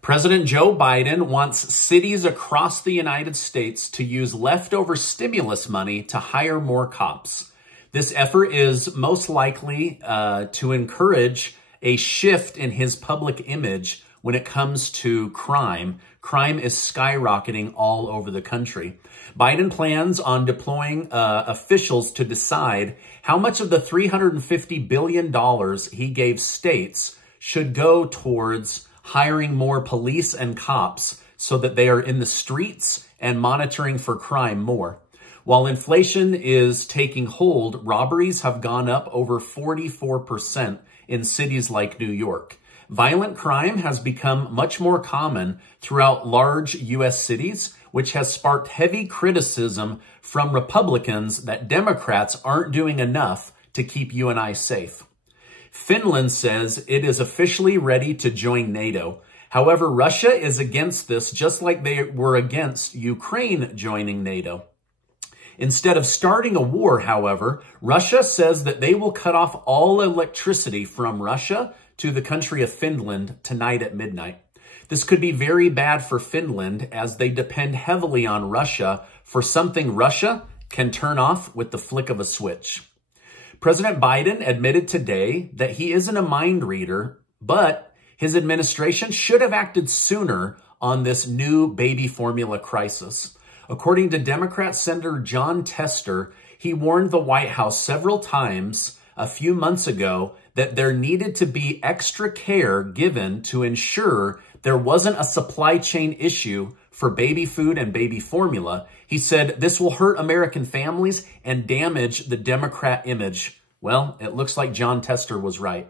President Joe Biden wants cities across the United States to use leftover stimulus money to hire more cops. This effort is most likely to encourage a shift in his public image when it comes to crime. Crime is skyrocketing all over the country. Biden plans on deploying officials to decide how much of the $350 billion he gave states should go towards hiring more police and cops so that they are in the streets and monitoring for crime more. While inflation is taking hold, robberies have gone up over 44% in cities like New York. Violent crime has become much more common throughout large U.S. cities, which has sparked heavy criticism from Republicans that Democrats aren't doing enough to keep you and I safe. Finland says it is officially ready to join NATO. However, Russia is against this, just like they were against Ukraine joining NATO. Instead of starting a war, however, Russia says that they will cut off all electricity from Russia to the country of Finland tonight at midnight. This could be very bad for Finland as they depend heavily on Russia for something Russia can turn off with the flick of a switch. President Biden admitted today that he isn't a mind reader, but his administration should have acted sooner on this new baby formula crisis. According to Democrat Senator Jon Tester, he warned the White House several times a few months ago that there needed to be extra care given to ensure there wasn't a supply chain issue for baby food and baby formula. He said this will hurt American families and damage the Democrat image. Well, it looks like Jon Tester was right.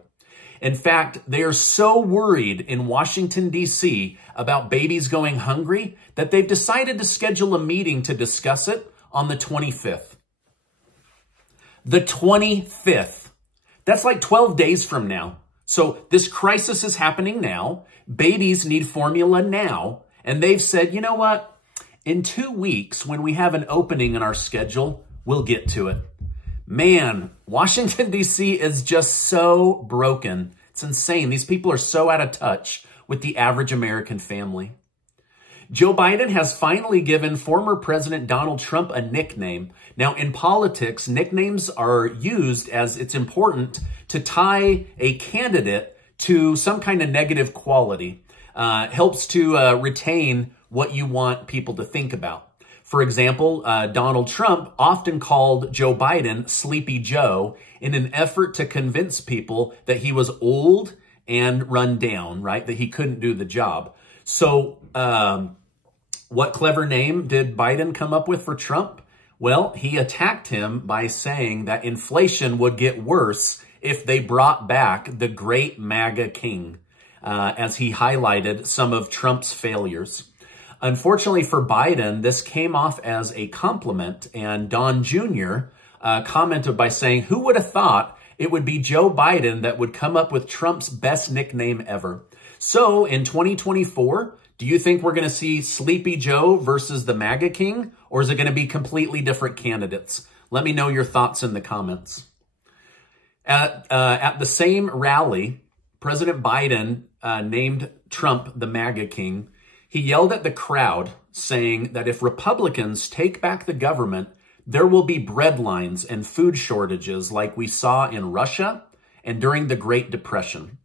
In fact, they are so worried in Washington, D.C. about babies going hungry that they've decided to schedule a meeting to discuss it on the 25th. The 25th. That's like 12 days from now. So this crisis is happening now. Babies need formula now. And they've said, you know what? In 2 weeks, when we have an opening in our schedule, we'll get to it. Man, Washington, D.C. is just so broken. It's insane. These people are so out of touch with the average American family. Joe Biden has finally given former President Donald Trump a nickname. Now, in politics, nicknames are used as it's important to tie a candidate to some kind of negative quality. Helps to retain what you want people to think about. For example, Donald Trump often called Joe Biden Sleepy Joe in an effort to convince people that he was old and run down, right? That he couldn't do the job. So what clever name did Biden come up with for Trump? Well, he attacked him by saying that inflation would get worse if they brought back the great MAGA king, as he highlighted some of Trump's failures. Unfortunately for Biden, this came off as a compliment, and Don Jr. Commented by saying, who would have thought it would be Joe Biden that would come up with Trump's best nickname ever? So in 2024, do you think we're going to see Sleepy Joe versus the MAGA King, or is it going to be completely different candidates? Let me know your thoughts in the comments. At the same rally, President Biden named Trump the MAGA King. He yelled at the crowd, saying that if Republicans take back the government, there will be bread lines and food shortages like we saw in Russia and during the Great Depression.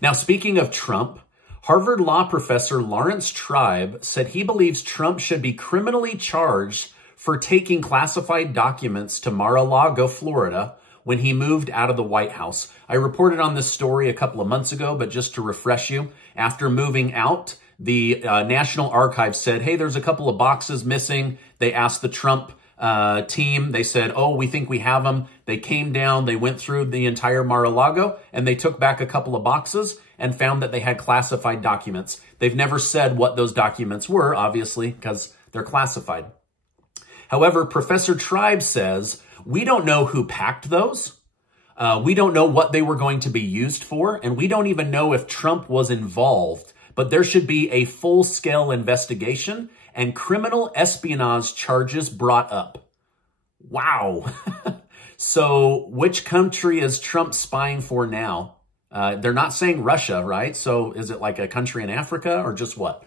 Now, speaking of Trump, Harvard Law Professor Laurence Tribe said he believes Trump should be criminally charged for taking classified documents to Mar-a-Lago, Florida, when he moved out of the White House. I reported on this story a couple of months ago, but just to refresh you, after moving out, the National Archives said, hey, there's a couple of boxes missing. They asked the Trump team. They said, oh, we think we have them. They came down, they went through the entire Mar-a-Lago, and they took back a couple of boxes and found that they had classified documents. They've never said what those documents were, obviously, because they're classified. However, Professor Tribe says, we don't know who packed those. We don't know what they were going to be used for, and we don't even know if Trump was involved. But there should be a full-scale investigation and criminal espionage charges brought up. Wow. So which country is Trump spying for now? They're not saying Russia, right? So is it like a country in Africa or just what?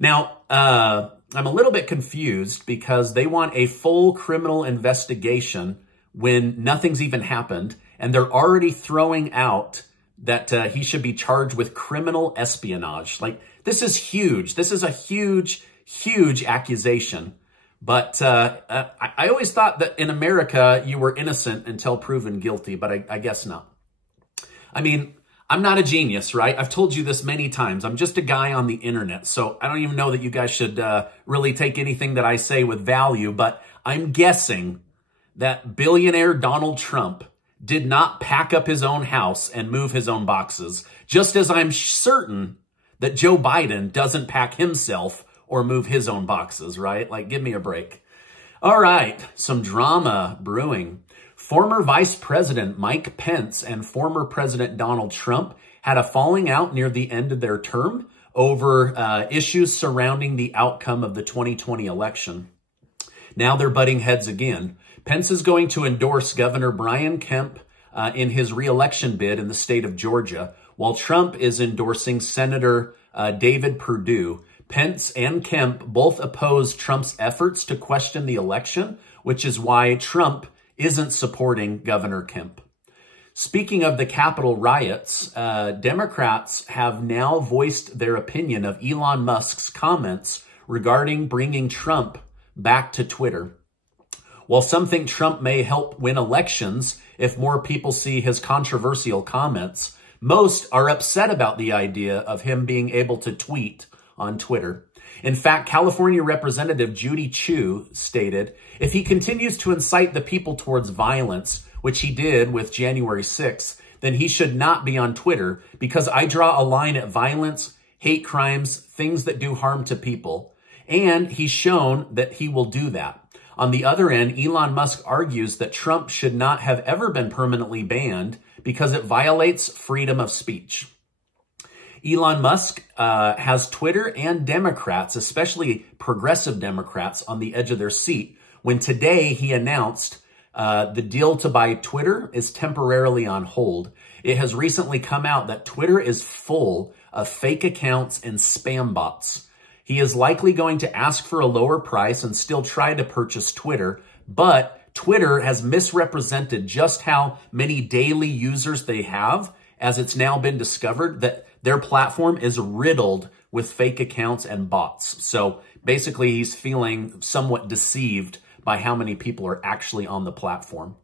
Now, I'm a little bit confused because they want a full criminal investigation when nothing's even happened, and they're already throwing out that he should be charged with criminal espionage. Like, this is huge. This is a huge, huge accusation. But I always thought that in America, you were innocent until proven guilty, but I guess not. I mean, I'm not a genius, right? I've told you this many times. I'm just a guy on the internet, so I don't even know that you guys should really take anything that I say with value, but I'm guessing that billionaire Donald Trump did not pack up his own house and move his own boxes, just as I'm certain that Joe Biden doesn't pack himself or move his own boxes, right? Like, give me a break. All right, some drama brewing. Former Vice President Mike Pence and former President Donald Trump had a falling out near the end of their term over issues surrounding the outcome of the 2020 election. Now they're butting heads again. Pence is going to endorse Governor Brian Kemp in his re-election bid in the state of Georgia, while Trump is endorsing Senator David Perdue. Pence and Kemp both oppose Trump's efforts to question the election, which is why Trump isn't supporting Governor Kemp. Speaking of the Capitol riots, Democrats have now voiced their opinion of Elon Musk's comments regarding bringing Trump back to Twitter. While some think Trump may help win elections if more people see his controversial comments, most are upset about the idea of him being able to tweet on Twitter. In fact, California Representative Judy Chu stated, if he continues to incite the people towards violence, which he did with January 6th, then he should not be on Twitter because I draw a line at violence, hate crimes, things that do harm to people. And he's shown that he will do that. On the other end, Elon Musk argues that Trump should not have ever been permanently banned because it violates freedom of speech. Elon Musk has Twitter and Democrats, especially progressive Democrats, on the edge of their seat when today he announced the deal to buy Twitter is temporarily on hold. It has recently come out that Twitter is full of fake accounts and spam bots. He is likely going to ask for a lower price and still try to purchase Twitter, but Twitter has misrepresented just how many daily users they have, as it's now been discovered that their platform is riddled with fake accounts and bots. So basically, he's feeling somewhat deceived by how many people are actually on the platform.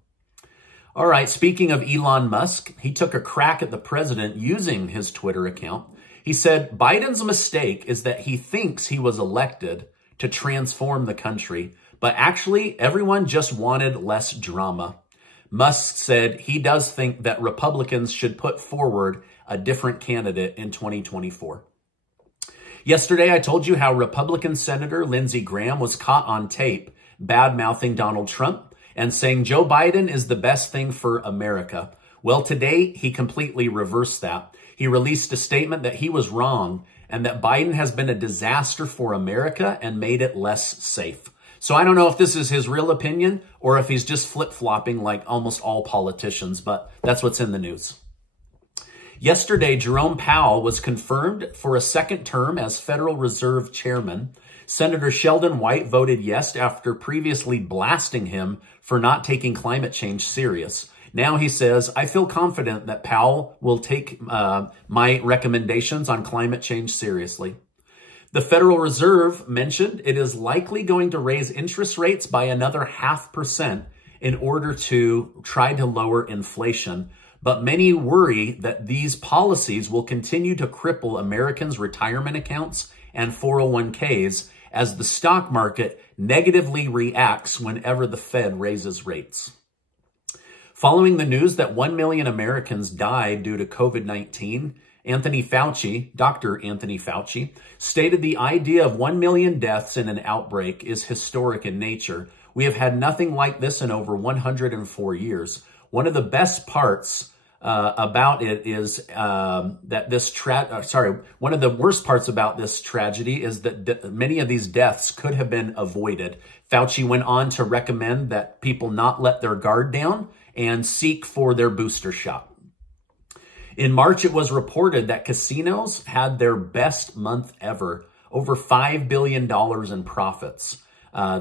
All right, speaking of Elon Musk, he took a crack at the president using his Twitter account. He said, Biden's mistake is that he thinks he was elected to transform the country, but actually everyone just wanted less drama. Musk said he does think that Republicans should put forward a different candidate in 2024. Yesterday, I told you how Republican Senator Lindsey Graham was caught on tape bad-mouthing Donald Trump and saying Joe Biden is the best thing for America. Well, today, he completely reversed that. He released a statement that he was wrong and that Biden has been a disaster for America and made it less safe. So I don't know if this is his real opinion or if he's just flip-flopping like almost all politicians, but that's what's in the news. Yesterday, Jerome Powell was confirmed for a second term as Federal Reserve Chairman. Senator Sheldon White voted yes after previously blasting him for not taking climate change serious. Now he says, I feel confident that Powell will take my recommendations on climate change seriously. The Federal Reserve mentioned it is likely going to raise interest rates by another 0.5% in order to try to lower inflation. But many worry that these policies will continue to cripple Americans' retirement accounts and 401ks as the stock market negatively reacts whenever the Fed raises rates. Following the news that 1 million Americans died due to COVID-19, Dr. Anthony Fauci, stated the idea of 1 million deaths in an outbreak is historic in nature. We have had nothing like this in over 104 years. One of the best parts about it is that one of the worst parts about this tragedy is that many of these deaths could have been avoided. Fauci went on to recommend that people not let their guard down and seek for their booster shot. In March, it was reported that casinos had their best month ever, over $5 billion in profits.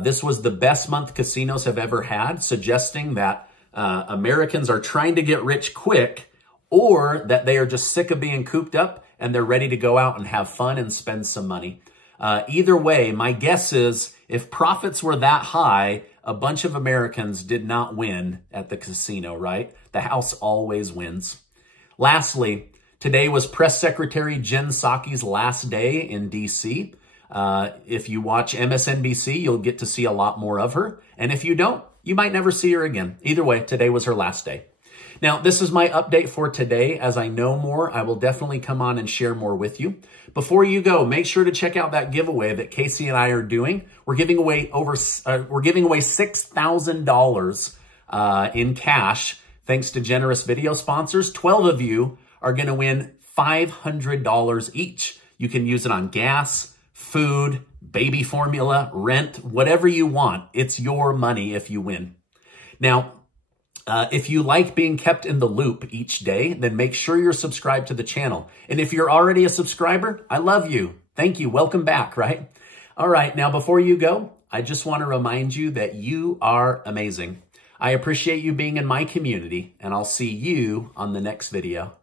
This was the best month casinos have ever had, suggesting that Americans are trying to get rich quick, or that they are just sick of being cooped up and they're ready to go out and have fun and spend some money. Either way, my guess is if profits were that high, a bunch of Americans did not win at the casino, right? The house always wins. Lastly, today was Press Secretary Jen Psaki's last day in D.C. If you watch MSNBC, you'll get to see a lot more of her. And if you don't, you might never see her again. Either way, today was her last day. Now, this is my update for today. As I know more, I will definitely come on and share more with you. Before you go, make sure to check out that giveaway that Casey and I are doing. We're giving away $6,000 in cash, thanks to generous video sponsors. 12 of you are going to win $500 each. You can use it on gas, food, baby formula, rent, whatever you want. It's your money if you win. Now, if you like being kept in the loop each day, then make sure you're subscribed to the channel. And if you're already a subscriber, I love you. Thank you. Welcome back, right? All right. Now, before you go, I just want to remind you that you are amazing. I appreciate you being in my community, and I'll see you on the next video.